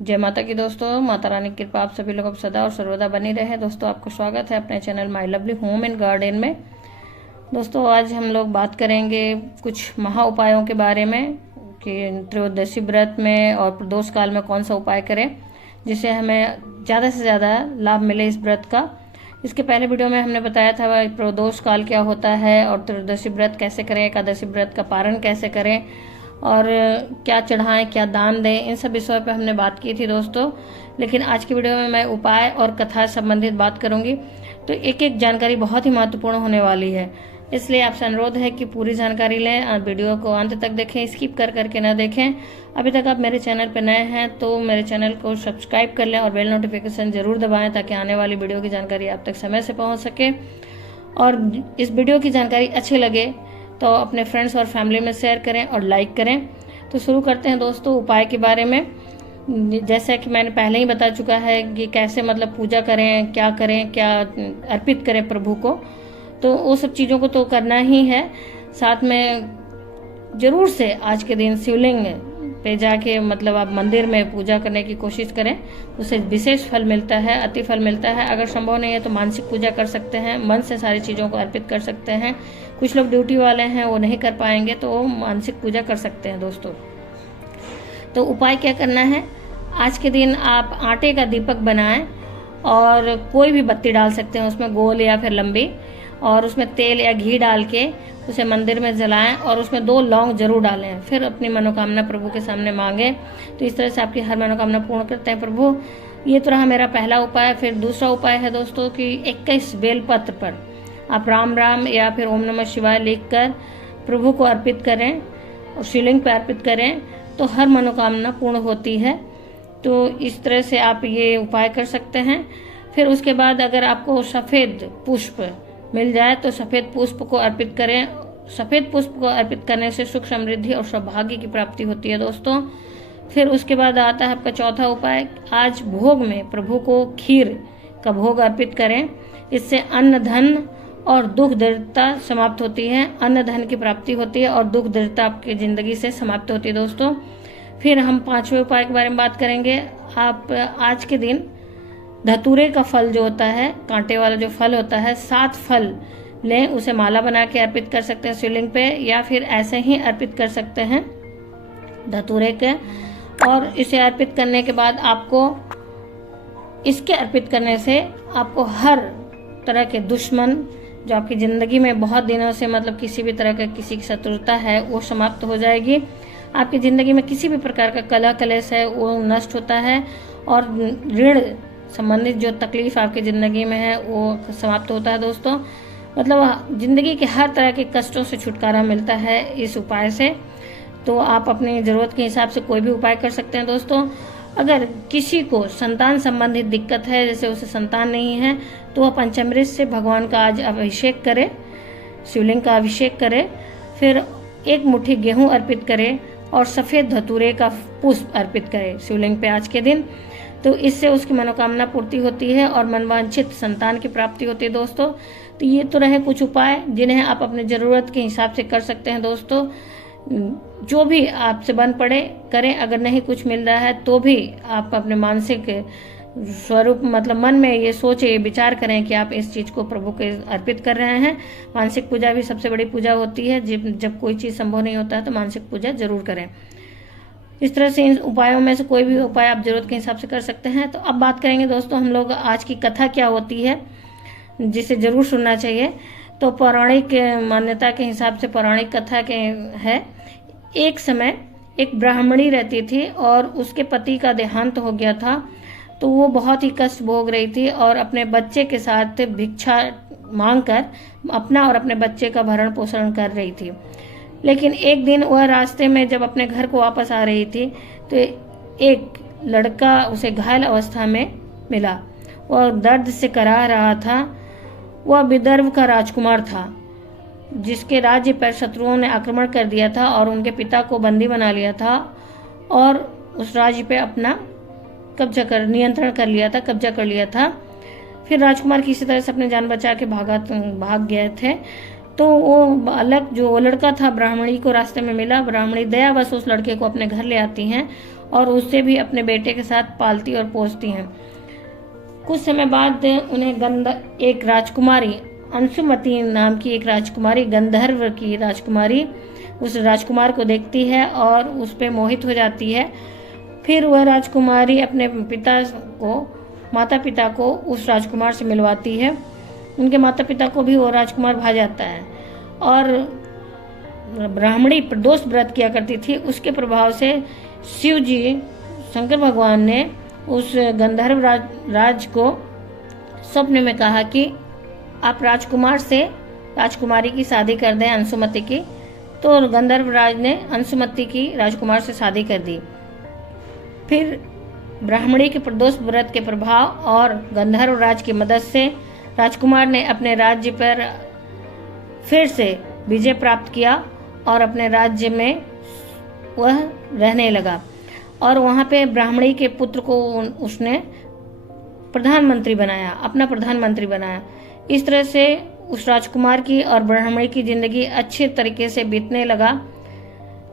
जय माता की दोस्तों। माता रानी की कृपा आप सभी लोगों को सदा और सर्वदा बनी रहे। दोस्तों आपको स्वागत है अपने channel my lovely home and garden में। दोस्तों आज हम लोग बात करेंगे कुछ महा उपायों के बारे में कि त्रयोदशी व्रत में और प्रदोष काल में कौन सा उपाय करें जिससे हमें ज़्यादा से ज़्यादा लाभ मिले इस व्रत का। इसके पहले वीडियो में हमने बताया था प्रदोष काल क्या होता है और त्रयोदशी व्रत कैसे करें, एकादशी व्रत का पारण कैसे करें और क्या चढ़ाएं, क्या दान दें, इन सब विषयों पर हमने बात की थी दोस्तों। लेकिन आज की वीडियो में मैं उपाय और कथा संबंधित बात करूंगी, तो एक एक जानकारी बहुत ही महत्वपूर्ण होने वाली है। इसलिए आपसे अनुरोध है कि पूरी जानकारी लें और वीडियो को अंत तक देखें, स्किप कर करके ना देखें। अभी तक आप मेरे चैनल पर नए हैं तो मेरे चैनल को सब्सक्राइब कर लें और बेल नोटिफिकेशन जरूर दबाएं ताकि आने वाली वीडियो की जानकारी आप तक समय से पहुंच सके। और इस वीडियो की जानकारी अच्छी लगे तो अपने फ्रेंड्स और फैमिली में शेयर करें और लाइक करें। तो शुरू करते हैं दोस्तों उपाय के बारे में। जैसा कि मैंने पहले ही बता चुका है कि कैसे पूजा करें, क्या अर्पित करें प्रभु को, तो वो सब चीज़ों को तो करना ही है। साथ में जरूर से आज के दिन शिवलिंग पे जाके आप मंदिर में पूजा करने की कोशिश करें, उससे विशेष फल मिलता है, अति फल मिलता है। अगर संभव नहीं है तो मानसिक पूजा कर सकते हैं, मन से सारी चीज़ों को अर्पित कर सकते हैं। कुछ लोग ड्यूटी वाले हैं वो नहीं कर पाएंगे तो वो मानसिक पूजा कर सकते हैं दोस्तों। तो उपाय क्या करना है, आज के दिन आप आटे का दीपक बनाएं और कोई भी बत्ती डाल सकते हैं उसमें, गोल या फिर लंबी, और उसमें तेल या घी डाल के उसे मंदिर में जलाएं और उसमें 2 लौंग जरूर डालें। फिर अपनी मनोकामना प्रभु के सामने मांगे, तो इस तरह से आपकी हर मनोकामना पूर्ण करते हैं प्रभु। ये तो रहा मेरा पहला उपाय। फिर दूसरा उपाय है दोस्तों कि 21 बेलपत्र पर आप राम राम या फिर ओम नमः शिवाय लिखकर प्रभु को अर्पित करें और शिवलिंग पर अर्पित करें तो हर मनोकामना पूर्ण होती है। तो इस तरह से आप ये उपाय कर सकते हैं। फिर उसके बाद अगर आपको सफ़ेद पुष्प मिल जाए तो सफ़ेद पुष्प को अर्पित करें। सफ़ेद पुष्प को अर्पित करने से सुख समृद्धि और सौभाग्य की प्राप्ति होती है दोस्तों। फिर उसके बाद आता है आपका चौथा उपाय, आज भोग में प्रभु को खीर का भोग अर्पित करें। इससे अन्न धन और दुख दरिद्रता समाप्त होती है, अन्न धन की प्राप्ति होती है और दुख दरिद्रता आपकी जिंदगी से समाप्त होती है दोस्तों। फिर हम 5वें उपाय के बारे में बात करेंगे। आप आज के दिन धतूरे का फल जो होता है, कांटे वाला जो फल होता है, 7 फल लें, उसे माला बना के अर्पित कर सकते हैं शिवलिंग पे या फिर ऐसे ही अर्पित कर सकते हैं धतूरे के। और इसे अर्पित करने के बाद आपको इसके अर्पित करने से आपको हर तरह के दुश्मन जो आपकी जिंदगी में बहुत दिनों से किसी भी तरह का किसी की शत्रुता है वो समाप्त हो जाएगी। आपकी जिंदगी में किसी भी प्रकार का कलह कलेश है वो नष्ट होता है और ऋण संबंधित जो तकलीफ आपकी ज़िंदगी में है वो समाप्त होता है दोस्तों। ज़िंदगी के हर तरह के कष्टों से छुटकारा मिलता है इस उपाय से। तो आप अपनी ज़रूरत के हिसाब से कोई भी उपाय कर सकते हैं दोस्तों। अगर किसी को संतान संबंधित दिक्कत है, जैसे उसे संतान नहीं है, तो वह पंचामृत से भगवान का आज अभिषेक करे, शिवलिंग का अभिषेक करे। फिर 1 मुट्ठी गेहूँ अर्पित करे और सफ़ेद धतूरे का पुष्प अर्पित करे शिवलिंग पे आज के दिन। तो इससे उसकी मनोकामना पूर्ति होती है और मनवांछित संतान की प्राप्ति होती है दोस्तों। तो ये तो रहे कुछ उपाय जिन्हें आप अपने ज़रूरत के हिसाब से कर सकते हैं दोस्तों। जो भी आपसे बन पड़े करें, अगर नहीं कुछ मिल रहा है तो भी आप अपने मानसिक स्वरूप मन में ये सोचे, विचार करें कि आप इस चीज़ को प्रभु को अर्पित कर रहे हैं। मानसिक पूजा भी सबसे बड़ी पूजा होती है। जब कोई चीज़ संभव नहीं होता है तो मानसिक पूजा जरूर करें। इस तरह से इन उपायों में से कोई भी उपाय आप जरूरत के हिसाब से कर सकते हैं। तो अब बात करेंगे दोस्तों हम लोग आज की कथा क्या होती है जिसे जरूर सुनना चाहिए। तो पौराणिक मान्यता के हिसाब से पौराणिक कथा के है, एक समय एक ब्राह्मणी रहती थी और उसके पति का देहांत हो गया था। तो वो बहुत ही कष्ट भोग रही थी और अपने बच्चे के साथ भिक्षा मांगकर अपना और अपने बच्चे का भरण पोषण कर रही थी। लेकिन एक दिन वह रास्ते में जब अपने घर को वापस आ रही थी तो एक लड़का उसे घायल अवस्था में मिला। वह दर्द से कराह रहा था। वह विदर्भ का राजकुमार था जिसके राज्य पर शत्रुओं ने आक्रमण कर दिया था और उनके पिता को बंदी बना लिया था और उस राज्य पे अपना नियंत्रण कर लिया था, कब्जा कर लिया था। फिर राजकुमार किसी तरह से अपनी जान बचा के भाग गए थे। तो वो बालक जो लड़का था ब्राह्मणी को रास्ते में मिला। ब्राह्मणी दयावश उस लड़के को अपने घर ले आती हैं और उससे भी अपने बेटे के साथ पालती और पोसती हैं। कुछ समय बाद उन्हें एक राजकुमारी, अंशुमती नाम की एक राजकुमारी, गंधर्व की राजकुमारी उस राजकुमार को देखती है और उस पे मोहित हो जाती है। फिर वह राजकुमारी अपने माता पिता को उस राजकुमार से मिलवाती है। उनके माता पिता को भी वो राजकुमार भा जाता है और ब्राह्मणी प्रदोष व्रत किया करती थी। उसके प्रभाव से शिव जी, शंकर भगवान ने उस गंधर्व राज को सपने में कहा कि आप राजकुमार से राजकुमारी की शादी कर दें, अंशुमति की। तो गंधर्व राज ने अंशुमति की राजकुमार से शादी कर दी। फिर ब्राह्मणी के प्रदोष व्रत के प्रभाव और गंधर्व राज की मदद से राजकुमार ने अपने राज्य पर फिर से विजय प्राप्त किया और अपने राज्य में वह रहने लगा और वहां पे ब्राह्मणी के पुत्र को उसने प्रधानमंत्री बनाया, अपना प्रधानमंत्री बनाया। इस तरह से उस राजकुमार की और ब्राह्मणी की जिंदगी अच्छे तरीके से बीतने लगा।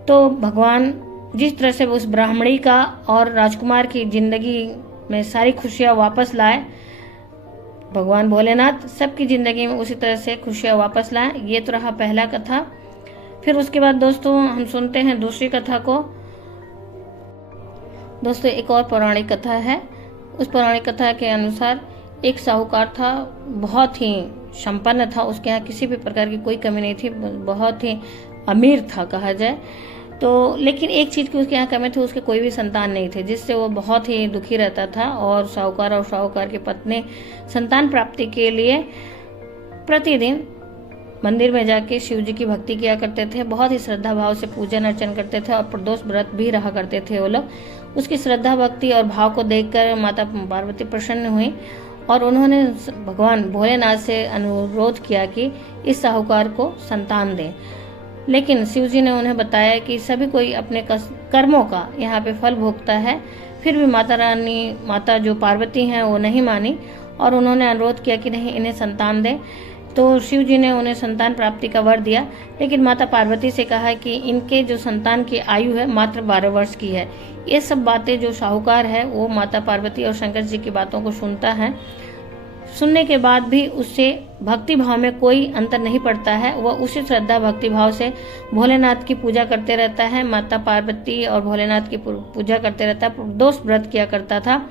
तो भगवान जिस तरह से उस ब्राह्मणी का और राजकुमार की जिंदगी में सारी खुशियां वापस लाए, भगवान भोलेनाथ सबकी जिंदगी में उसी तरह से खुशियां वापस लाए। ये तो रहा पहला कथा। फिर उसके बाद दोस्तों हम सुनते हैं दूसरी कथा को। दोस्तों एक और पौराणिक कथा है। उस पौराणिक कथा के अनुसार एक साहूकार था, बहुत ही संपन्न था, उसके यहाँ किसी भी प्रकार की कोई कमी नहीं थी, बहुत ही अमीर था कहा जाए तो। लेकिन एक चीज की उसके यहाँ कमी थी, उसके कोई भी संतान नहीं थे, जिससे वो बहुत ही दुखी रहता था। और साहूकार की पत्नी संतान प्राप्ति के लिए प्रतिदिन मंदिर में जाके शिव जी की भक्ति किया करते थे, बहुत ही श्रद्धा भाव से पूजन अर्चन करते थे और प्रदोष व्रत भी रहा करते थे वो लोग। उसकी श्रद्धा भक्ति और भाव को देखकर माता पार्वती प्रसन्न हुई और उन्होंने भगवान भोलेनाथ से अनुरोध किया कि इस साहूकार को संतान दें। लेकिन शिव जी ने उन्हें बताया कि सभी कोई अपने कर्मों का यहाँ पे फल भोगता है। फिर भी माता जो पार्वती हैं वो नहीं मानी और उन्होंने अनुरोध किया कि नहीं, इन्हें संतान दें। तो शिव जी ने उन्हें संतान प्राप्ति का वर दिया, लेकिन माता पार्वती से कहा कि इनके जो संतान की आयु है मात्र 12 वर्ष की है। ये सब बातें जो साहूकार है वो माता पार्वती और शंकर जी की बातों को सुनता है। सुनने के बाद भी उससे भक्ति भाव में कोई अंतर नहीं पड़ता है। वह उसी श्रद्धा भक्ति भाव से भोलेनाथ की पूजा करते रहता है, माता पार्वती और भोलेनाथ की पूजा करते रहता है, प्रदोष व्रत किया करता था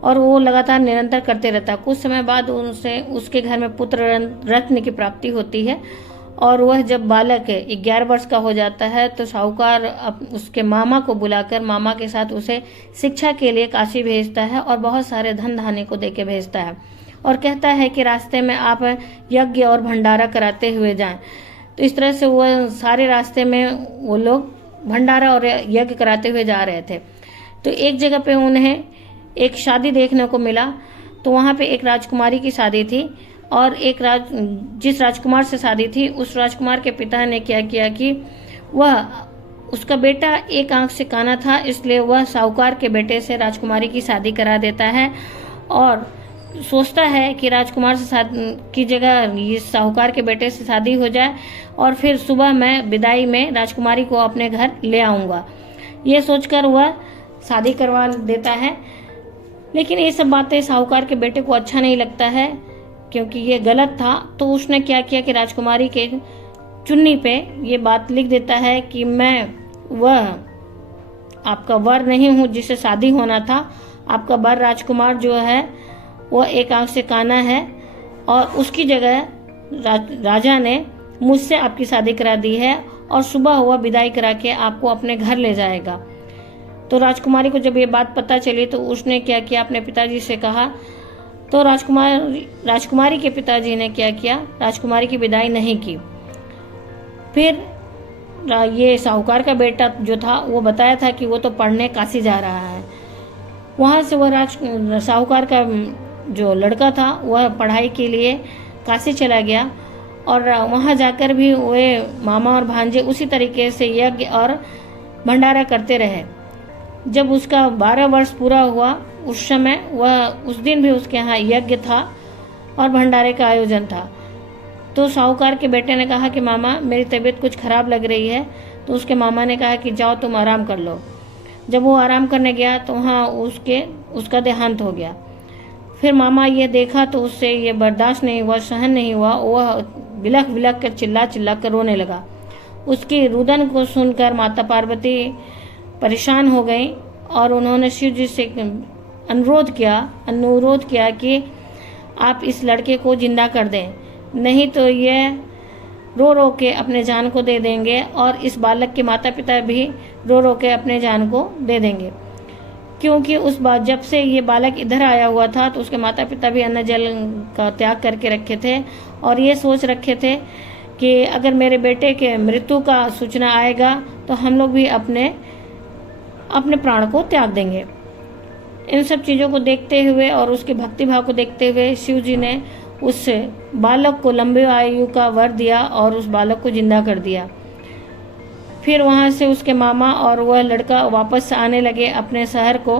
और वो लगातार निरंतर करते रहता। कुछ समय बाद उसके घर में पुत्र रत्न की प्राप्ति होती है और वह जब बालक 11 वर्ष का हो जाता है तो साहूकार उसके मामा को बुलाकर मामा के साथ उसे शिक्षा के लिए काशी भेजता है और बहुत सारे धन धान्य को देके भेजता है और कहता है कि रास्ते में आप यज्ञ और भंडारा कराते हुए जाएं। तो इस तरह से वह सारे रास्ते में वो लोग भंडारा और यज्ञ कराते हुए जा रहे थे। तो एक जगह पे उन्हें एक शादी देखने को मिला। तो वहां पे एक राजकुमारी की शादी थी और जिस राजकुमार से शादी थी उस राजकुमार के पिता ने क्या किया कि उसका बेटा एक आंख से काना था, इसलिए वह साहूकार के बेटे से राजकुमारी की शादी करा देता है और सोचता है कि राजकुमार से की जगह ये साहूकार के बेटे से शादी हो जाए और फिर सुबह मैं विदाई में राजकुमारी को अपने घर ले आऊंगा। ये सोचकर वह शादी करवा देता है। लेकिन ये सब बातें साहूकार के बेटे को अच्छा नहीं लगता है क्योंकि ये गलत था। तो उसने क्या किया कि राजकुमारी के चुन्नी पे ये बात लिख देता है कि मैं वह आपका वर नहीं हूँ जिससे शादी होना था। आपका वर राजकुमार जो है वह एक आंख से काना है और उसकी जगह राजा ने मुझसे आपकी शादी करा दी है और सुबह वह विदाई करा के आपको अपने घर ले जाएगा। तो राजकुमारी को जब ये बात पता चली तो उसने क्या किया, अपने पिताजी से कहा। तो राजकुमारी के पिताजी ने क्या किया, राजकुमारी की विदाई नहीं की। फिर ये साहूकार का बेटा जो था वो बताया था कि वो तो पढ़ने काशी जा रहा है। वहां से वह साहूकार का जो लड़का था वह पढ़ाई के लिए काशी चला गया और वहां जाकर भी वे मामा और भांजे उसी तरीके से यज्ञ और भंडारा करते रहे। जब उसका 12 वर्ष पूरा हुआ उस दिन भी उसके यहाँ यज्ञ था और भंडारे का आयोजन था। तो साहूकार के बेटे ने कहा कि मामा मेरी तबीयत कुछ खराब लग रही है। तो उसके मामा ने कहा कि जाओ तुम आराम कर लो। जब वो आराम करने गया तो वहाँ उसका देहांत हो गया। फिर मामा ये देखा तो उससे ये बर्दाश्त नहीं हुआ, सहन नहीं हुआ। वह बिलख बिलख कर चिल्ला कर रोने लगा। उसकी रुदन को सुनकर माता पार्वती परेशान हो गई और उन्होंने शिव जी से अनुरोध किया कि आप इस लड़के को जिंदा कर दें, नहीं तो ये रो रो के अपने जान को दे देंगे और इस बालक के माता पिता भी रो रो के अपने जान को दे देंगे। क्योंकि उस बार जब से ये बालक इधर आया हुआ था तो उसके माता पिता भी अन्न जल का त्याग करके रखे थे और ये सोच रखे थे कि अगर मेरे बेटे के मृत्यु का सूचना आएगा तो हम लोग भी अपने प्राण को त्याग देंगे। इन सब चीज़ों को देखते हुए और उसके भक्ति भाव को देखते हुए शिव जी ने उस बालक को लंबी आयु का वर दिया और उस बालक को जिंदा कर दिया। फिर वहाँ से उसके मामा और वह लड़का वापस आने लगे अपने शहर को।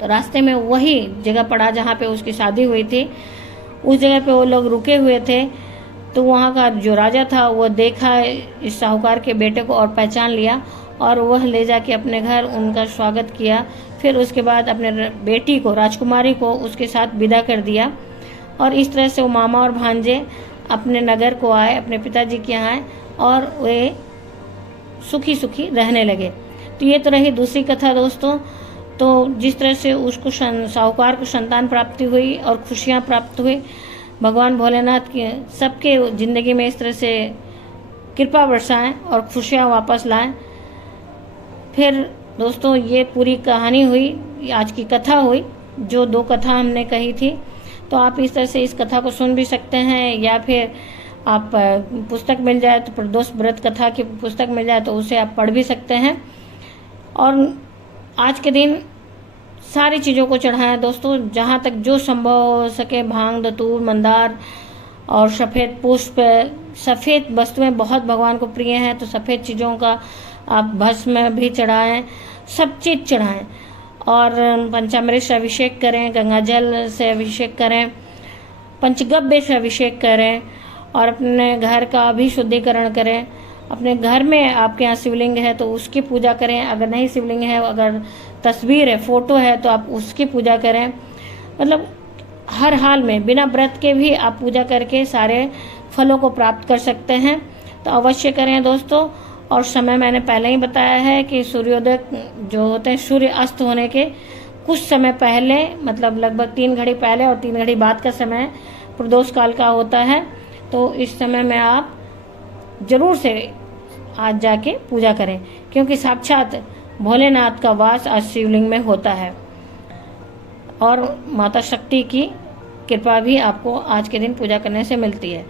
तो रास्ते में वही जगह पड़ा जहाँ पे उसकी शादी हुई थी, उस जगह पे वो लोग रुके हुए थे। तो वहाँ का जो राजा था वह देखा इस साहूकार के बेटे को और पहचान लिया और वह ले जाके अपने घर उनका स्वागत किया। फिर उसके बाद अपने बेटी को, राजकुमारी को उसके साथ विदा कर दिया और इस तरह से वो मामा और भांजे अपने नगर को आए, अपने पिताजी के यहाँ आए और वे सुखी सुखी रहने लगे। तो ये तो रही दूसरी कथा दोस्तों। तो जिस तरह से उसको साहूकार को संतान प्राप्ति हुई और खुशियाँ प्राप्त हुई, भगवान भोलेनाथ की सबके ज़िंदगी में इस तरह से कृपा बरसाएं और खुशियाँ वापस लाएं। फिर दोस्तों ये पूरी कहानी हुई, आज की कथा हुई, जो 2 कथा हमने कही थी। तो आप इस तरह से इस कथा को सुन भी सकते हैं या फिर आप पुस्तक मिल जाए तो प्रदोष व्रत कथा की पुस्तक मिल जाए तो उसे आप पढ़ भी सकते हैं। और आज के दिन सारी चीज़ों को चढ़ाएं दोस्तों, जहाँ तक जो संभव हो सके। भांग, धतूर, मंदार और सफ़ेद पुष्प, सफ़ेद वस्तुएं बहुत भगवान को प्रिय हैं, तो सफ़ेद चीज़ों का आप भस्म भी चढ़ाएं, सब चीज़ चढ़ाएं। और पंचामृत से अभिषेक करें, गंगा जल से अभिषेक करें, पंचगव्य से अभिषेक करें और अपने घर का भी शुद्धिकरण करें। अपने घर में आपके यहाँ शिवलिंग है तो उसकी पूजा करें, अगर नहीं शिवलिंग है, अगर तस्वीर है, फोटो है तो आप उसकी पूजा करें। मतलब हर हाल में बिना व्रत के भी आप पूजा करके सारे फलों को प्राप्त कर सकते हैं। तो अवश्य करें दोस्तों। और समय मैंने पहले ही बताया है कि सूर्योदय जो होते हैं, सूर्य अस्त होने के कुछ समय पहले, मतलब लगभग 3 घड़ी पहले और 3 घड़ी बाद का समय प्रदोष काल का होता है। तो इस समय में आप जरूर से आज जाके पूजा करें, क्योंकि साक्षात भोलेनाथ का वास आज शिवलिंग में होता है और माता शक्ति की कृपा भी आपको आज के दिन पूजा करने से मिलती है।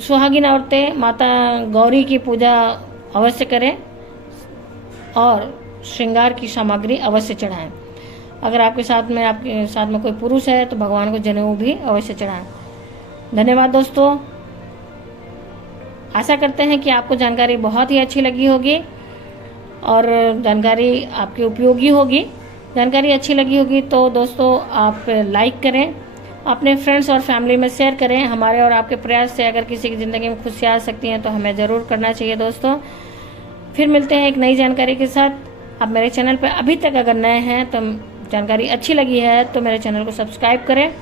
सुहागिन औरतें माता गौरी की पूजा अवश्य करें और श्रृंगार की सामग्री अवश्य चढ़ाएं। अगर आपके साथ में कोई पुरुष है तो भगवान को जनेऊ भी अवश्य चढ़ाएं। धन्यवाद दोस्तों। आशा करते हैं कि आपको जानकारी बहुत ही अच्छी लगी होगी और जानकारी आपकी उपयोगी होगी। जानकारी अच्छी लगी होगी तो दोस्तों आप लाइक करें, अपने फ्रेंड्स और फैमिली में शेयर करें। हमारे और आपके प्रयास से अगर किसी की ज़िंदगी में खुशियाँ आ सकती हैं तो हमें ज़रूर करना चाहिए दोस्तों। फिर मिलते हैं एक नई जानकारी के साथ। आप मेरे चैनल पर अभी तक अगर नए हैं तो जानकारी अच्छी लगी है तो मेरे चैनल को सब्सक्राइब करें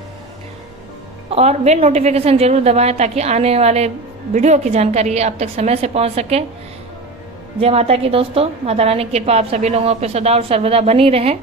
और बेल नोटिफिकेशन जरूर दबाएं ताकि आने वाले वीडियो की जानकारी आप तक समय से पहुंच सके। जय माता की दोस्तों। माता रानी की कृपा आप सभी लोगों पर सदा और सर्वदा बनी रहे।